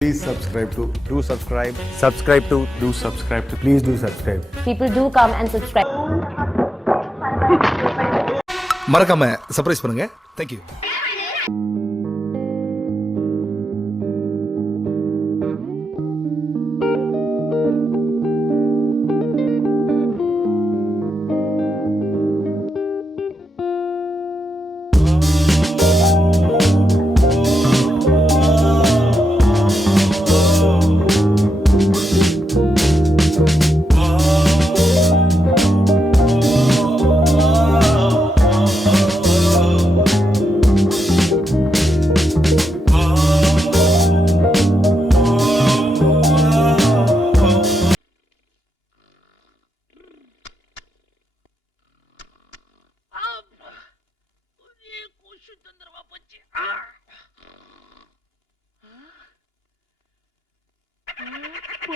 Please subscribe to. Do subscribe. Subscribe to. Do subscribe to. Please do subscribe. People do come and subscribe. மறக்காம surprise பண்ணுங்க thank you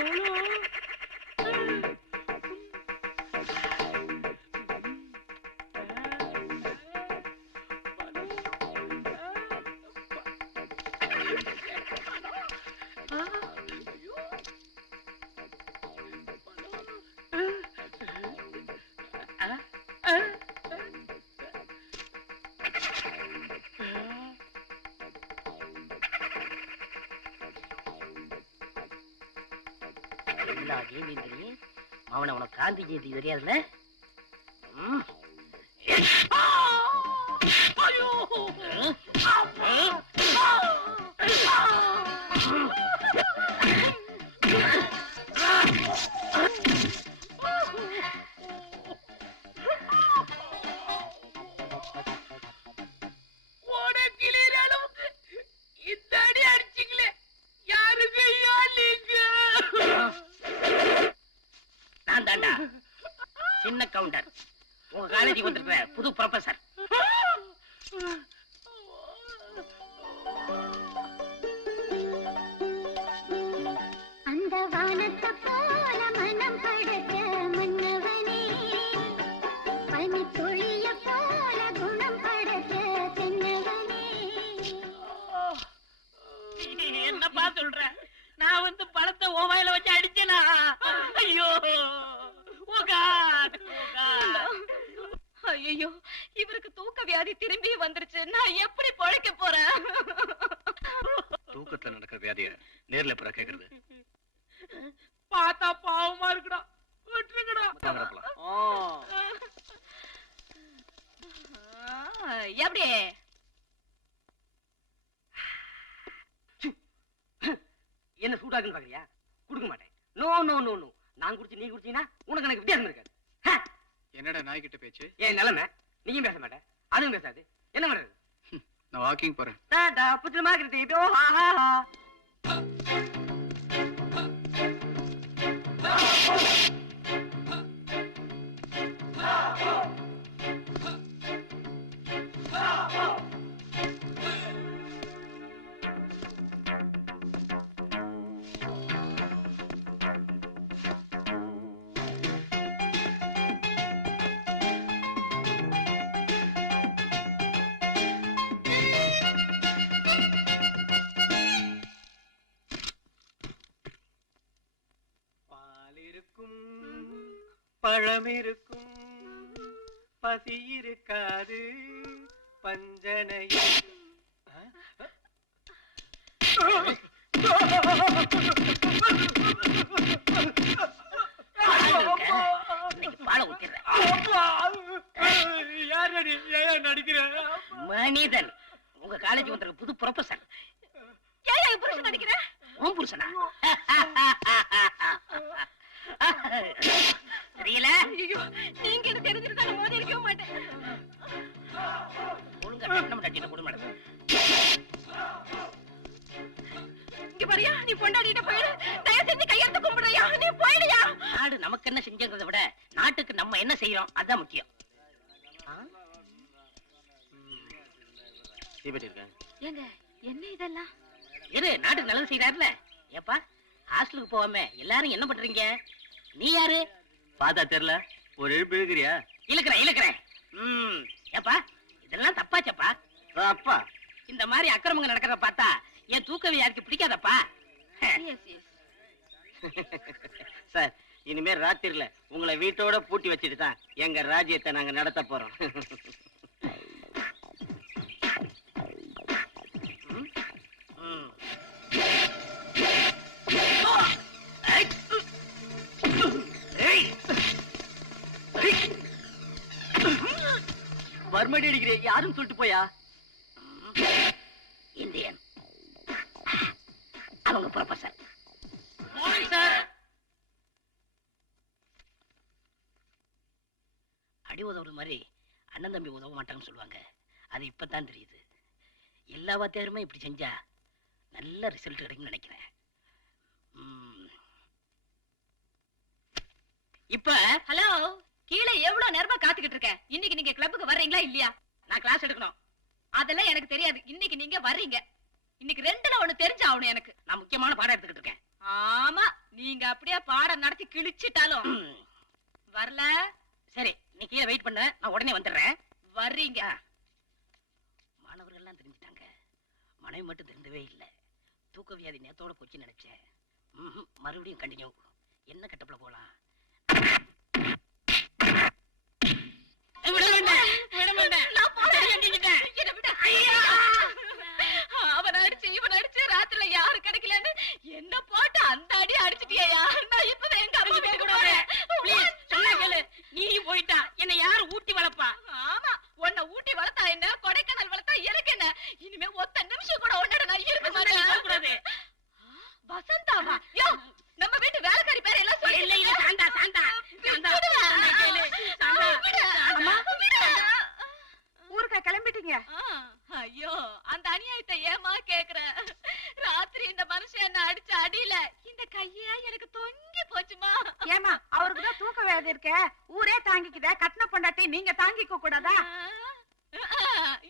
no, no. எல்லா தேவேந்திரி அவனை உனக்கு காந்தி ஜெயந்தி தெரியாதுல்ல? சின்ன counter உங்க காலேஜுக்கு வந்திருக்கிற புது ப்ரொஃபசர் அந்த வானத்தை போல மனம் படைத்த மன்னவனே பனி பொழிய போல குணம் படைத்த தென்னவனே. என்னப்பா சொல்ற? நான் வந்து பழத்தை ஓவாயில வச்சு அடிச்சேனா? ஐயோ! ஐயோ இவருக்கு தூக்க வியாதி திரும்பி வந்துருச்சு. நான் எப்படி பழைக்க போறேன்? தூக்கத்துல நடக்கிற வியாதிய நேர்ல புற கேக்குறது? பார்த்தா பாவமா இருக்குடா. விட்டுருங்கடா. எப்படி? என்ன சூடாக்குன்னு பாக்குறியா? கொடுக்க மாட்டேன். நோ நோ நோ நோ நான் குடிச்சு நீ குடிச்சீங்கன்னா உனக்கு எனக்கு வித்தியாசம் இருக்காது! என்னடா நாய்கிட்ட பேச்சு? என் நிலைமை. நீயும் பேச மாட்டேன் அதுவும் பேசாது. என்ன பண்றது நான் வாக்கிங் போறேன். புத்திரமா இருக்கிறது. ஓ பழம் இருக்கும் பசி இருக்காது. பஞ்சனையில் மனிதன். உங்க காலேஜ் வந்திருக்க புது ப்ரொஃபசர் ஏன் புருஷன் நடிக்கிற? உன் புருஷனா? இங்க பாரியா நீ பொண்டாடிட்ட போயிடு தயவு செஞ்சு கையெழுத்து கும்பிடுறியா? நீ போயிடுயா நாடு நமக்கு என்ன செஞ்சங்கிறத விட நாட்டுக்கு நம்ம என்ன செய்யறோம்? அதான் முக்கியம். ஏங்க என்ன இதெல்லாம்? இரு நாட்டுக்கு நல்லது செய்யறாருல ஏப்பா ஹாஸ்டலுக்கு போகாம எல்லாரும் என்ன பண்றீங்க? நீ யாரு? பார்த்தா தெரியல. ஒரு எழுப்பு இழுக்கிறியா? இழுக்கிறேன் இழுக்கிறேன். ம் ஏப்பா இதெல்லாம் தப்பாச்சப்பா அப்பா இந்த மாதிரி அக்கிரமங்க நடக்கிறத பார்த்தா என் தூக்க வியாதிக்கு பிடிக்காதப்பா. சார் இனிமே ராத்திரில உங்களை வீட்டோட பூட்டி வச்சுட்டு தான் எங்க ராஜ்யத்தை நாங்க நடத்த போறோம். அடிக்கிறேன் யாரும் சொல்லிட்டு போயா? இந்தியன் அவங்க ப்ரொஃபசர் சார். அடி உதவுற மாதிரி அண்ணன் தம்பி உதவ மாட்டாங்கன்னு சொல்லுவாங்க. அது இப்பதான் தெரியுது. எல்லா வாத்தியாருமே இப்படி செஞ்சா நல்ல ரிசல்ட் கிடைக்கும்னு நினைக்கிறேன். இப்ப ஹலோ கீழே எவ்வளவு நேரமா காத்துக்கிட்டு இருக்கேன்? இன்னைக்கு நீங்க கிளப்புக்கு வர்றீங்களா இல்லையா? நான் கிளாஸ் எடுக்கணும். அதெல்லாம் எனக்கு தெரியாது. இன்னைக்கு நீங்க வர்றீங்க. இன்னைக்கு ரெண்டுல ஒண்ணு தெரிஞ்சாகணும் எனக்கு. நான் முக்கியமான பாடம் எடுத்துக்கிட்டு இருக்கேன். ஆமா நீங்க அப்படியே பாடம் நடத்தி கிழிச்சிட்டாலும். வரல? சரி நீ கீழே வெயிட் பண்ண. நான் உடனே வந்துடுறேன். வர்றீங்க. மாணவர்கள்லாம் தெரிஞ்சிட்டாங்க. மனைவி மட்டும் தெரிந்தவே இல்லை. தூக்க வியாதி நேத்தோட போச்சுன்னு நினைச்சேன். மறுபடியும் கண்டினியூ என்ன கட்டப்புல போலாம்? விட வேண்டாம் விட வேண்டாம் நான் போறேன். எங்கிக்கிட்டேன். என்னை விடு. அவன் அடிச்சு இவன் அடிச்சு ராத்திரில யாரு கிடைக்கலன்னு என்ன போட்டு அந்த அடி அடிச்சிட்டியா நான் இப்பதான் எங்க அம்மா வீட்டுக்கு போறேன் Please, சொன்னா கேளு நீ போயிட்டா என்னை யாரு ஊட்டி வளர்ப்பா ஆமா உன்னை ஊட்டி வளர்த்தா என்ன கொடைக்கானல் வளர்த்தா எனக்கு என்ன இனிமே ஒத்த நிமிஷம் கூட உன்னோட நான் இருக்க மாட்டேன் கூடாது வசந்தாவா யோ நம்ம வீட்டு வேலைக்காரி பேரை எல்லாம் சொல்லி இல்ல இல்ல சாந்தா சாந்தா சாந்தா சொன்னா கேளு சாந்தா அம்மா ஊருக்கா கிளம்பிட்டீங்க ஐயோ அந்த அநியாயத்தை ஏமா கேக்குற ராத்திரி இந்த மனுஷன் என்ன அடிச்ச அடியில இந்த கையே எனக்கு தொங்கி போச்சுமா ஏமா அவருக்கு தான் தூக்க வேதி இருக்க ஊரே தாங்கிக்குதே கட்டின பொண்டாட்டி நீங்க தாங்கிக்க கூடாதா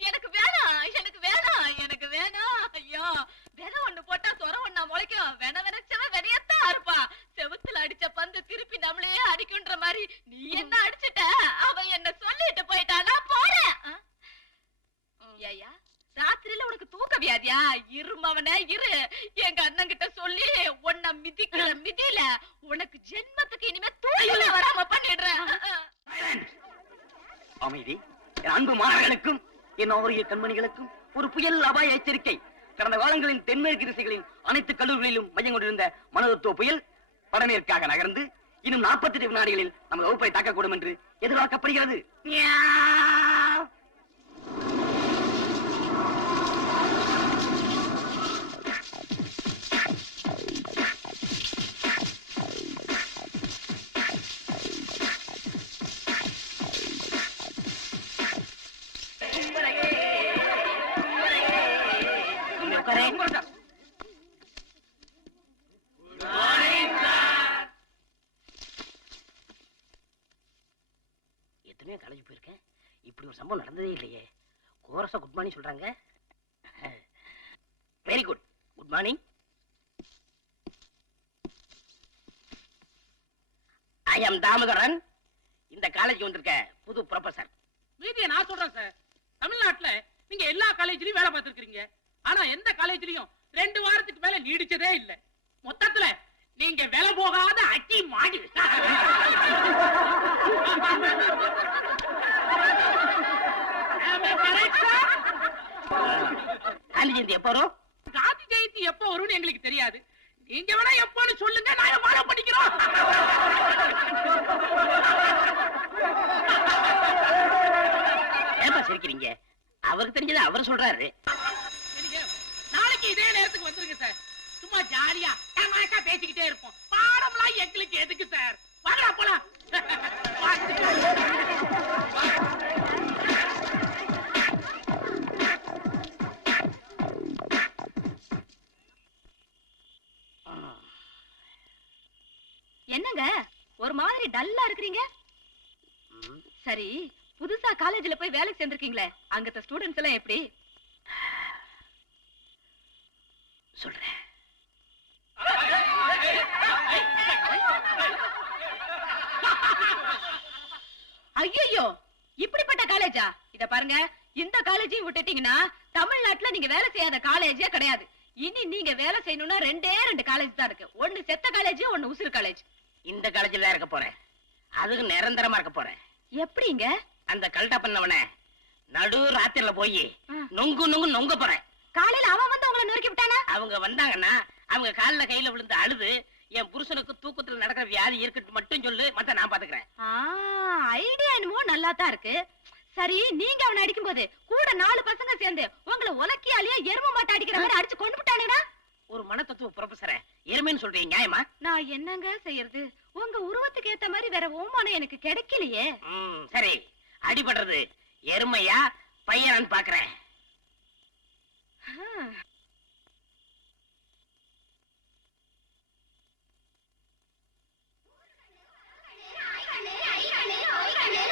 எனக்கு வேணாம் எனக்கு வேணாம் எனக்கு வேணாம். ஐயோ விதை ஒண்ணு போட்டா சொர ஒண்ணா முளைக்கும். வென வெனச்சவன் வெனையத்தான் இருப்பா செவுத்துல அடிச்ச பந்து திருப்பி நம்மளையே அடிக்குன்ற மாதிரி நீ என்ன அடிச்சிட்ட? அவன் என்ன சொல்லிட்டு போயிட்டா? நான் போறேன்? ஏய்யா ராத்திரியில உனக்கு தூக்க வியாதியா? இருமவன இரு. எங்க அண்ணன் கிட்ட சொல்லி உன்னை மிதிக்கிற மிதியில உனக்கு ஜென்மத்துக்கு இனிமே தூக்கமே வராம பண்ணிடுறேன் அமைதி. என் அன்பு மாணவர்களுக்கும் என் ஆரோக்கிய கண்மணிகளுக்கும் ஒரு புயல் அபாய எச்சரிக்கை. கடந்த காலங்களின் தென்மேற்கு திசைகளின் அனைத்து கல்லூரிகளிலும் மையம் கொண்டிருந்த மனதத்துவ புயல் வடமேற்காக நகர்ந்து இன்னும் நாற்பத்தி எட்டு வினாடிகளில் நமது வகுப்பை தாக்கக்கூடும் என்று எதிர்பார்க்கப்படுகிறது. போயிருக்கேன். இப்படி ஒரு சம்பவம் நடந்ததே இல்லையே. கோரஸா குட் மார்னிங் சொல்றாங்க. Very good good morning I am Damodaran இந்த காலேஜ் வந்திருக்க புது ப்ரொஃபசர் மீதியை நான் சொல்றேன் சார் தமிழ்நாட்டுல நீங்க எல்லா காலேஜ்லயும் வேலை பார்த்திருக்கீங்க ஆனா எந்த காலேஜ்லயும் ரெண்டு வாரத்துக்கு மேல நீடிச்சதே இல்ல. மொத்தத்துல நீங்க வேலை போகாத அச்சி மாடி Am I correct, sir? Gandhi Jayanthi எப்போ வரும். காந்தி ஜெயந்தி எப்போ வரும்னு எங்களுக்கு தெரியாது. நீங்க வேணா எப்போன்னு சொல்லுங்க நான் ஃபாலோ பண்ணிக்கிறோம். ஏப்பா சிரிக்கிறீங்க? அவருக்கு தெரிஞ்சதை அவர் சொல்றாரு. நாளைக்கு இதே நேரத்துக்கு வந்துருங்க சார். சும்மா ஜாலியா தமாஷா பேசிக்கிட்டே இருப்போம். பாடம்லாம் எங்களுக்கு எதுக்கு சார்? வாங்கடா போலாம். என்னங்க? ஒரு மாதிரி டல்லா இருக்கிறீங்க? சரி புதுசா காலேஜ்ல போய் வேலைக்கு சேர்ந்திருக்கீங்களே அங்கத்த ஸ்டூடெண்ட்ஸ் எல்லாம் எப்படி? சொல்றேன். ஐயோ இப்படிப்பட்ட காலேஜா இத பாருங்க இந்த காலேஜையும் விட்டுட்டீங்கன்னா தமிழ்நாட்டுல நீங்க வேலை செய்யாத காலேஜே கிடையாது. இனி நீங்க வேலை செய்யணும்னா ரெண்டே ரெண்டு காலேஜ் தான் இருக்கு. ஒன்னு செத்த காலேஜ் ஒன்னு உசுறு காலேஜ் இந்த காலேஜ்ல தான் இருக்க போறேன். அதுக்கு நிரந்தரமா இருக்க போறேன். எப்படிங்க? அந்த கல்டா பண்ணவன நடு ராத்திரில போய். நொங்கு நொங்கு நொங்க போறேன். காலையில அவன் வந்து உங்களை நொறுக்கி விட்டானா? அவங்க வந்தாங்கன்னா அவங்க கால்ல கையில விழுந்து அழுது என் புருஷனுக்கு தூக்கத்துல நடக்கிற வியாதி இருக்கட்டும் மட்டும் சொல்லு மத்த நான் பாத்துக்கிறேன். ஐடியா என்னமோ நல்லா தான் இருக்கு. சரி நீங்க அவனை அடிக்கும் போது கூட நாலு பசங்க சேர்ந்து உங்களை உலக்கியாலேயே எரும மாட்டை அடிக்கிற மாதிரி அடிச்சு கொண்டு விட்டானுடா ஒரு மனத்தத்துவ ப்ரொஃபசர எருமைன்னு சொல்றீங்க நியாயமா? நான் என்னங்க செய்யறது? உங்க உருவத்துக்கு ஏத்த மாதிரி வேற ஓமானம் எனக்கு கிடைக்கலையே. சரி. அடிபடுறது. எருமையா பையனான்னு பாக்குறேன்.